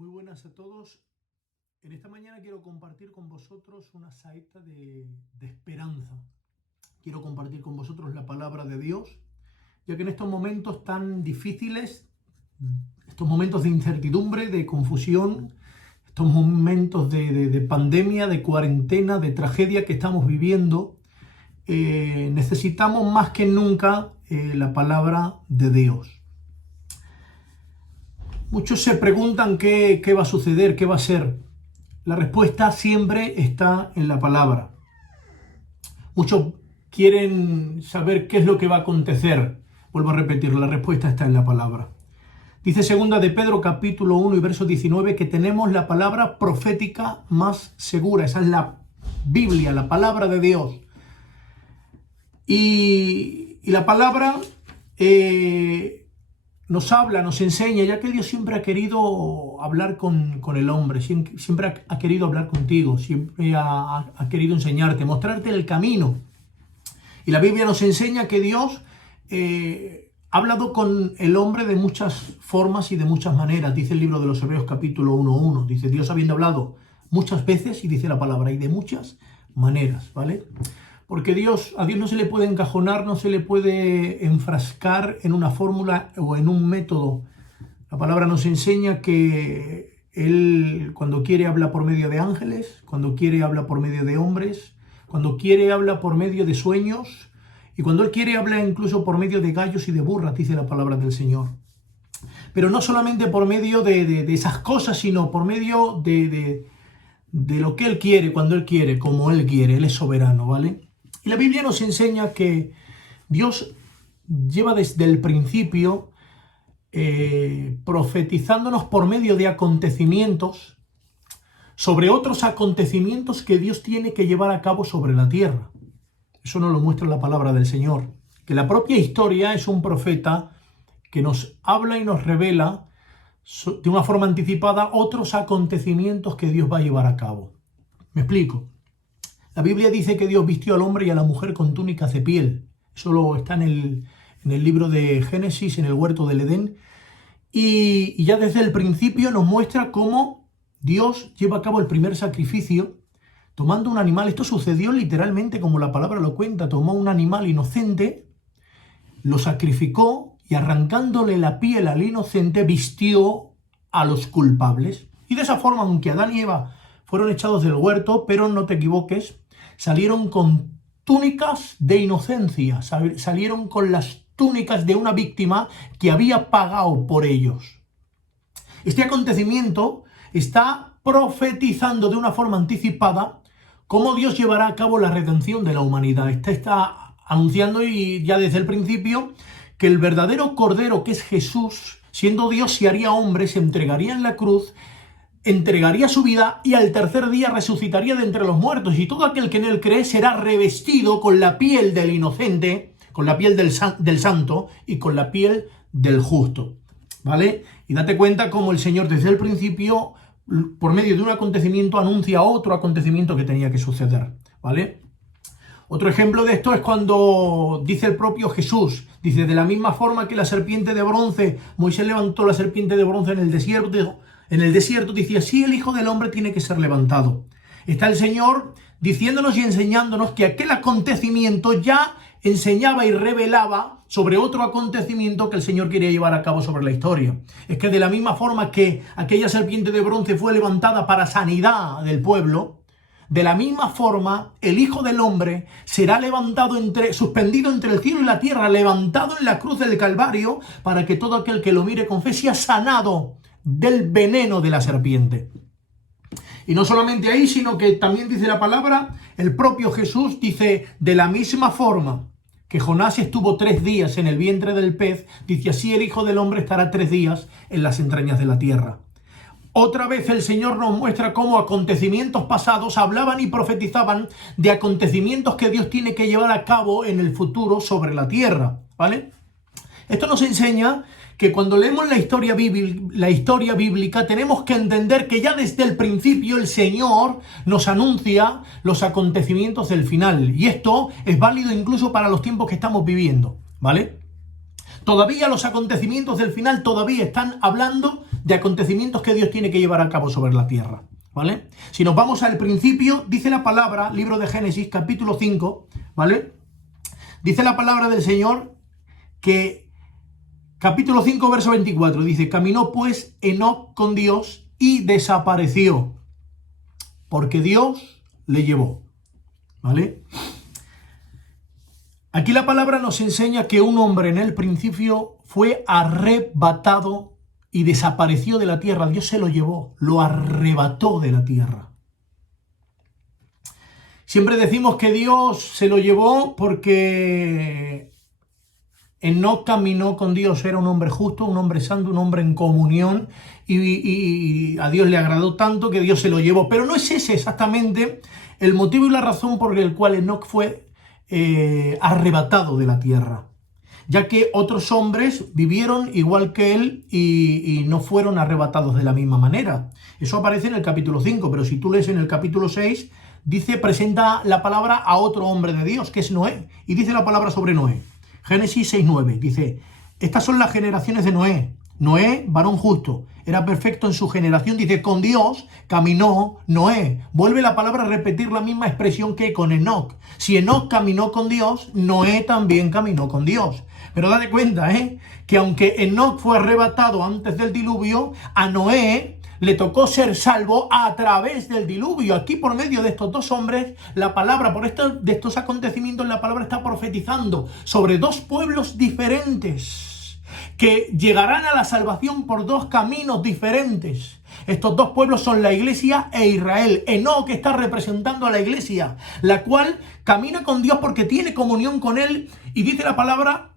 Muy buenas a todos. En esta mañana quiero compartir con vosotros una saeta de esperanza. Quiero compartir con vosotros la palabra de Dios, ya que en estos momentos tan difíciles, estos momentos de incertidumbre, de confusión, estos momentos de pandemia, de cuarentena, de tragedia que estamos viviendo, necesitamos más que nunca la palabra de Dios. Muchos se preguntan qué va a suceder, qué va a ser. La respuesta siempre está en la palabra. Muchos quieren saber qué es lo que va a acontecer. Vuelvo a repetir, la respuesta está en la palabra. Dice 2 de Pedro capítulo 1 y verso 19 que tenemos la palabra profética más segura. Esa es la Biblia, la palabra de Dios. Y la palabra nos habla, nos enseña, ya que Dios siempre ha querido hablar con el hombre, siempre ha querido hablar contigo, siempre ha querido enseñarte, mostrarte el camino. Y la Biblia nos enseña que Dios ha hablado con el hombre de muchas formas y de muchas maneras. Dice el libro de los Hebreos capítulo 1:1. Dice, Dios habiendo hablado muchas veces, y dice la palabra, y de muchas maneras, ¿vale? Porque a Dios no se le puede encajonar, no se le puede enfrascar en una fórmula o en un método. La palabra nos enseña que Él cuando quiere habla por medio de ángeles, cuando quiere habla por medio de hombres, cuando quiere habla por medio de sueños, y cuando Él quiere habla incluso por medio de gallos y de burras, dice la palabra del Señor. Pero no solamente por medio de esas cosas, sino por medio de lo que Él quiere, cuando Él quiere, como Él quiere. Él es soberano, ¿vale? Y la Biblia nos enseña que Dios lleva desde el principio profetizándonos por medio de acontecimientos sobre otros acontecimientos que Dios tiene que llevar a cabo sobre la tierra. Eso nos lo muestra la palabra del Señor. Que la propia historia es un profeta que nos habla y nos revela de una forma anticipada otros acontecimientos que Dios va a llevar a cabo. ¿Me explico? La Biblia dice que Dios vistió al hombre y a la mujer con túnicas de piel. Eso está en el libro de Génesis, en el huerto del Edén. Y ya desde el principio nos muestra cómo Dios lleva a cabo el primer sacrificio tomando un animal. Esto sucedió literalmente como la palabra lo cuenta. Tomó un animal inocente, lo sacrificó y arrancándole la piel al inocente vistió a los culpables. Y de esa forma, aunque Adán y Eva fueron echados del huerto, pero no te equivoques, salieron con túnicas de inocencia, salieron con las túnicas de una víctima que había pagado por ellos. Este acontecimiento está profetizando de una forma anticipada cómo Dios llevará a cabo la redención de la humanidad. Está anunciando y ya desde el principio que el verdadero Cordero, que es Jesús, siendo Dios se haría hombre, se entregaría en la cruz, entregaría su vida y al tercer día resucitaría de entre los muertos, y todo aquel que en él cree será revestido con la piel del inocente, con la piel del santo y con la piel del justo, ¿vale? Y date cuenta cómo el Señor desde el principio, por medio de un acontecimiento, anuncia otro acontecimiento que tenía que suceder, ¿vale? Otro ejemplo de esto es cuando dice el propio Jesús, dice, de la misma forma que la serpiente de bronce, Moisés levantó la serpiente de bronce en el desierto, dice, así el Hijo del Hombre tiene que ser levantado. Está el Señor diciéndonos y enseñándonos que aquel acontecimiento ya enseñaba y revelaba sobre otro acontecimiento que el Señor quería llevar a cabo sobre la historia. Es que de la misma forma que aquella serpiente de bronce fue levantada para sanidad del pueblo, de la misma forma el Hijo del Hombre será levantado suspendido entre el cielo y la tierra, levantado en la cruz del Calvario, para que todo aquel que lo mire con fe sea sanado del veneno de la serpiente. Y no solamente ahí, sino que también dice la palabra, el propio Jesús dice, de la misma forma que Jonás estuvo 3 días en el vientre del pez, dice, así el Hijo del Hombre estará 3 días en las entrañas de la tierra. Otra vez el Señor nos muestra cómo acontecimientos pasados hablaban y profetizaban de acontecimientos que Dios tiene que llevar a cabo en el futuro sobre la tierra, ¿vale? Esto nos enseña que cuando leemos la historia bíblica tenemos que entender que ya desde el principio el Señor nos anuncia los acontecimientos del final. Y esto es válido incluso para los tiempos que estamos viviendo, ¿vale? Todavía los acontecimientos del final todavía están hablando de acontecimientos que Dios tiene que llevar a cabo sobre la tierra, ¿vale? Si nos vamos al principio, dice la palabra, libro de Génesis, capítulo 5, ¿vale? Dice la palabra del Señor que, capítulo 5, verso 24, dice, caminó pues Enoc con Dios y desapareció, porque Dios le llevó, ¿vale? Aquí la palabra nos enseña que un hombre en el principio fue arrebatado y desapareció de la tierra. Dios se lo llevó, lo arrebató de la tierra. Siempre decimos que Dios se lo llevó porque Enoc caminó con Dios, era un hombre justo, un hombre santo, un hombre en comunión y a Dios le agradó tanto que Dios se lo llevó. Pero no es ese exactamente el motivo y la razón por el cual Enoc fue arrebatado de la tierra, ya que otros hombres vivieron igual que él y no fueron arrebatados de la misma manera. Eso aparece en el capítulo 5, pero si tú lees en el capítulo 6, dice, presenta la palabra a otro hombre de Dios, que es Noé, y dice la palabra sobre Noé. Génesis 6:9, dice, estas son las generaciones de Noé. Noé, varón justo, era perfecto en su generación, dice, con Dios caminó Noé. Vuelve la palabra a repetir la misma expresión que con Enoc. Si Enoc caminó con Dios, Noé también caminó con Dios. Pero date cuenta, que aunque Enoc fue arrebatado antes del diluvio, a Noé le tocó ser salvo a través del diluvio. Aquí, por medio de estos dos hombres, la palabra, de estos acontecimientos, la palabra está profetizando sobre dos pueblos diferentes que llegarán a la salvación por dos caminos diferentes. Estos dos pueblos son la iglesia e Israel. Enoc está representando a la iglesia, la cual camina con Dios porque tiene comunión con él, y dice la palabra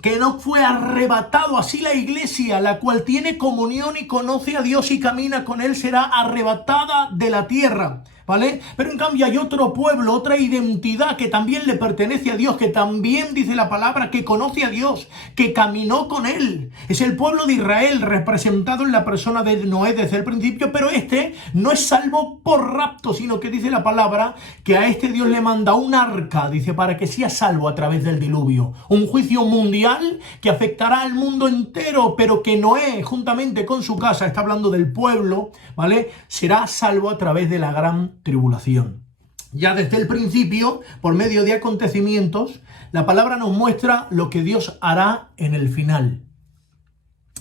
que Enoc fue arrebatado. Así la iglesia, la cual tiene comunión y conoce a Dios y camina con él, será arrebatada de la tierra, ¿vale? Pero en cambio hay otro pueblo, otra identidad que también le pertenece a Dios, que también dice la palabra que conoce a Dios, que caminó con él. Es el pueblo de Israel, representado en la persona de Noé desde el principio, pero este no es salvo por rapto, sino que dice la palabra que a este Dios le manda un arca, dice, para que sea salvo a través del diluvio. Un juicio mundial que afectará al mundo entero, pero que Noé, juntamente con su casa, está hablando del pueblo, ¿vale?, será salvo a través de la gran tribulación. Ya desde el principio, por medio de acontecimientos, la palabra nos muestra lo que Dios hará en el final.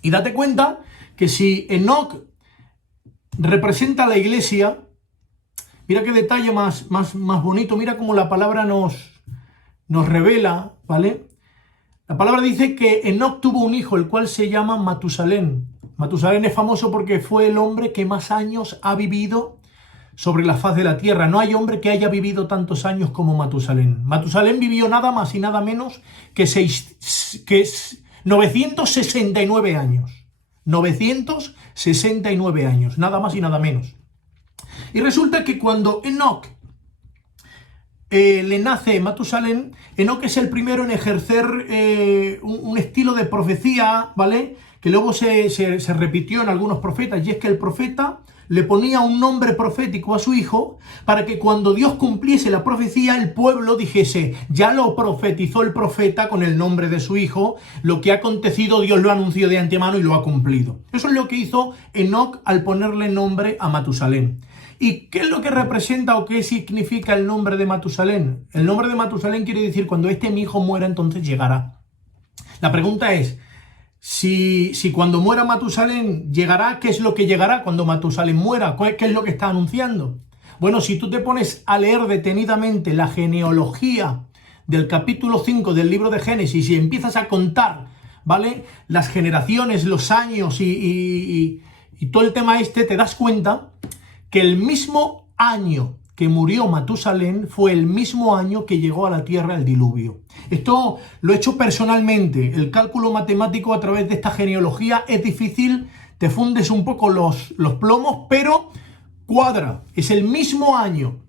Y date cuenta que si Enoc representa a la iglesia, mira qué detalle más bonito, mira cómo la palabra nos revela, ¿vale? La palabra dice que Enoc tuvo un hijo, el cual se llama Matusalén. Matusalén es famoso porque fue el hombre que más años ha vivido sobre la faz de la tierra. No hay hombre que haya vivido tantos años como Matusalén. Matusalén vivió nada más y nada menos que 969 años. 969 años, nada más y nada menos. Y resulta que cuando Enoc le nace Matusalén, Enoc es el primero en ejercer un estilo de profecía, ¿vale?, que luego se repitió en algunos profetas, y es que el profeta le ponía un nombre profético a su hijo para que cuando Dios cumpliese la profecía, el pueblo dijese, ya lo profetizó el profeta con el nombre de su hijo, lo que ha acontecido Dios lo anunció de antemano y lo ha cumplido. Eso es lo que hizo Enoc al ponerle nombre a Matusalén. ¿Y qué es lo que representa o qué significa el nombre de Matusalén? El nombre de Matusalén quiere decir, cuando mi hijo muera, entonces llegará. La pregunta es, si cuando muera Matusalén llegará, ¿qué es lo que llegará cuando Matusalén muera? ¿Qué es lo que está anunciando? Bueno, si tú te pones a leer detenidamente la genealogía del capítulo 5 del libro de Génesis y empiezas a contar, ¿vale?, las generaciones, los años y todo el tema te das cuenta que el mismo año que murió Matusalén fue el mismo año que llegó a la tierra el diluvio. Esto lo he hecho personalmente. El cálculo matemático a través de esta genealogía es difícil, te fundes un poco los plomos, pero cuadra. Es el mismo año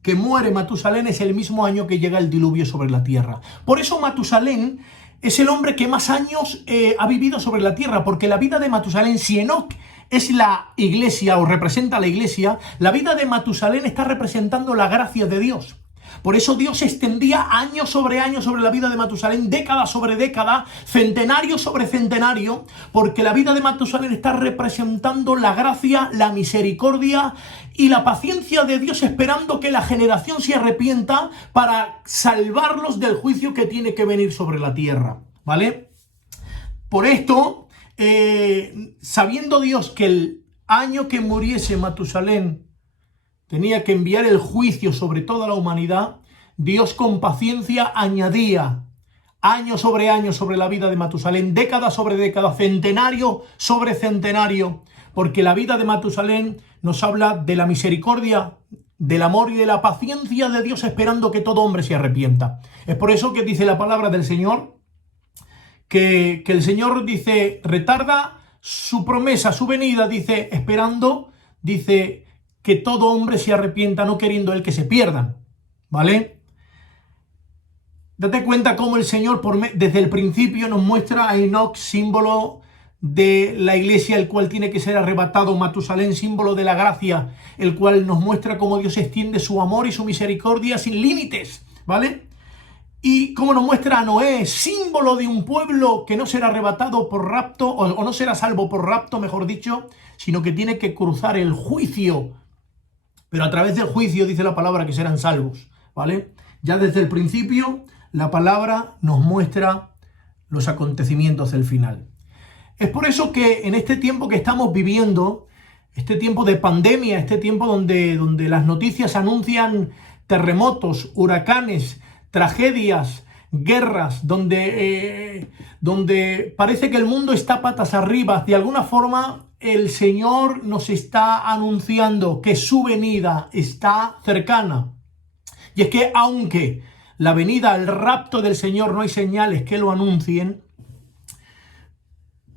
que muere Matusalén, es el mismo año que llega el diluvio sobre la tierra. Por eso Matusalén es el hombre que más años ha vivido sobre la tierra, porque la vida de Matusalén, si Enoc es la iglesia o representa a la iglesia, la vida de Matusalén está representando la gracia de Dios. Por eso Dios extendía años sobre la vida de Matusalén, década sobre década, centenario sobre centenario, porque la vida de Matusalén está representando la gracia, la misericordia y la paciencia de Dios, esperando que la generación se arrepienta para salvarlos del juicio que tiene que venir sobre la tierra, ¿vale? Por esto, sabiendo Dios que el año que muriese Matusalén tenía que enviar el juicio sobre toda la humanidad, Dios con paciencia añadía año sobre la vida de Matusalén, década sobre década, centenario sobre centenario, porque la vida de Matusalén nos habla de la misericordia, del amor y de la paciencia de Dios, esperando que todo hombre se arrepienta. Es por eso que dice la palabra del Señor, que el Señor dice, retarda su promesa, su venida, dice, esperando, dice, que todo hombre se arrepienta, no queriendo él que se pierdan, ¿vale? Date cuenta cómo el Señor desde el principio nos muestra a Enoc, símbolo de la iglesia, el cual tiene que ser arrebatado, Matusalén, símbolo de la gracia, el cual nos muestra cómo Dios extiende su amor y su misericordia sin límites, ¿vale? Y cómo nos muestra a Noé, símbolo de un pueblo que no será arrebatado por rapto, o no será salvo por rapto, mejor dicho, sino que tiene que cruzar el juicio. Pero a través del juicio dice la palabra que serán salvos, ¿vale? Ya desde el principio la palabra nos muestra los acontecimientos del final. Es por eso que en este tiempo que estamos viviendo, este tiempo de pandemia, este tiempo donde las noticias anuncian terremotos, huracanes, tragedias, guerras, donde parece que el mundo está patas arriba, de alguna forma el Señor nos está anunciando que su venida está cercana. Y es que aunque la venida, el rapto del Señor, no hay señales que lo anuncien,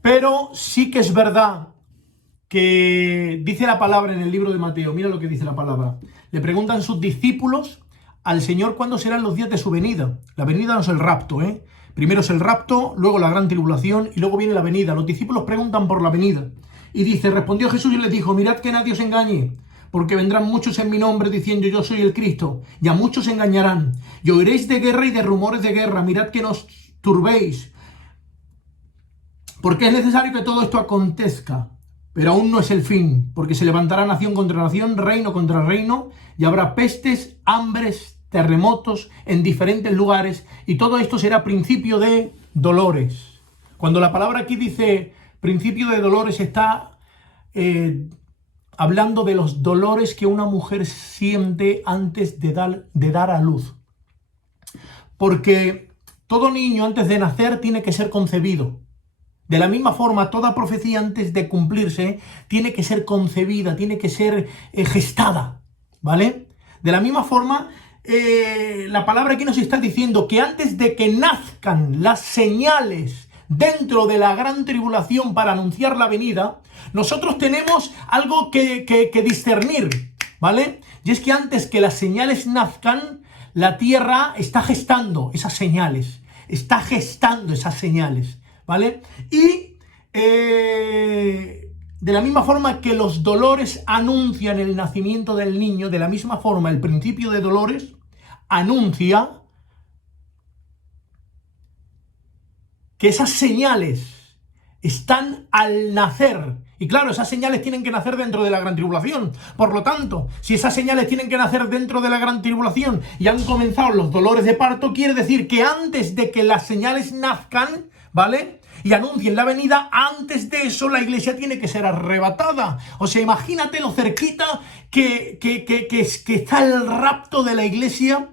pero sí que es verdad que dice la palabra en el libro de Mateo, mira lo que dice la palabra. Le preguntan sus discípulos al Señor cuándo serán los días de su venida. La venida no es el rapto, ¿eh? Primero es el rapto, luego la gran tribulación y luego viene la venida. Los discípulos preguntan por la venida. Y dice, respondió Jesús y les dijo, mirad que nadie os engañe, porque vendrán muchos en mi nombre diciendo yo soy el Cristo, y a muchos engañarán. Y oiréis de guerra y de rumores de guerra, mirad que no os turbéis, porque es necesario que todo esto acontezca, pero aún no es el fin, porque se levantará nación contra nación, reino contra reino, y habrá pestes, hambres, terremotos en diferentes lugares, y todo esto será principio de dolores. Cuando la palabra aquí dice principio de dolores, está hablando de los dolores que una mujer siente antes de dar a luz. Porque todo niño antes de nacer tiene que ser concebido. De la misma forma, toda profecía antes de cumplirse tiene que ser concebida, tiene que ser gestada, ¿vale? De la misma forma, la palabra aquí nos está diciendo que antes de que nazcan las señales dentro de la gran tribulación para anunciar la venida, nosotros tenemos algo que discernir, ¿vale? Y es que antes que las señales nazcan, la tierra está gestando esas señales, ¿vale? Y de la misma forma que los dolores anuncian el nacimiento del niño, de la misma forma el principio de dolores anuncia que esas señales están al nacer. Y claro, esas señales tienen que nacer dentro de la gran tribulación. Por lo tanto, si esas señales tienen que nacer dentro de la gran tribulación y han comenzado los dolores de parto, quiere decir que antes de que las señales nazcan, ¿vale?, y anuncien la venida, antes de eso la iglesia tiene que ser arrebatada. O sea, imagínate lo cerquita que está el rapto de la iglesia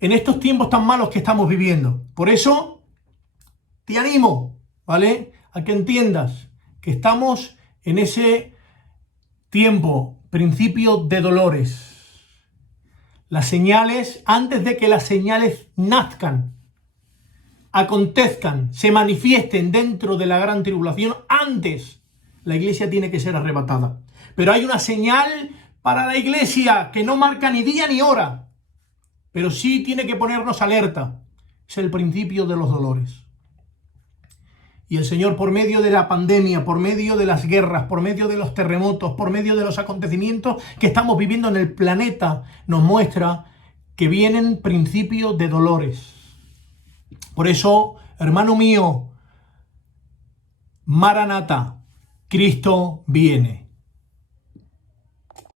en estos tiempos tan malos que estamos viviendo. Por eso te animo, ¿vale?, a que entiendas que estamos en ese tiempo, principio de dolores. Las señales, antes de que las señales nazcan, acontezcan, se manifiesten dentro de la gran tribulación, antes la iglesia tiene que ser arrebatada. Pero hay una señal para la iglesia que no marca ni día ni hora, pero sí tiene que ponernos alerta. Es el principio de los dolores. Y el Señor, por medio de la pandemia, por medio de las guerras, por medio de los terremotos, por medio de los acontecimientos que estamos viviendo en el planeta, nos muestra que vienen principios de dolores. Por eso, hermano mío, Maranatá, Cristo viene.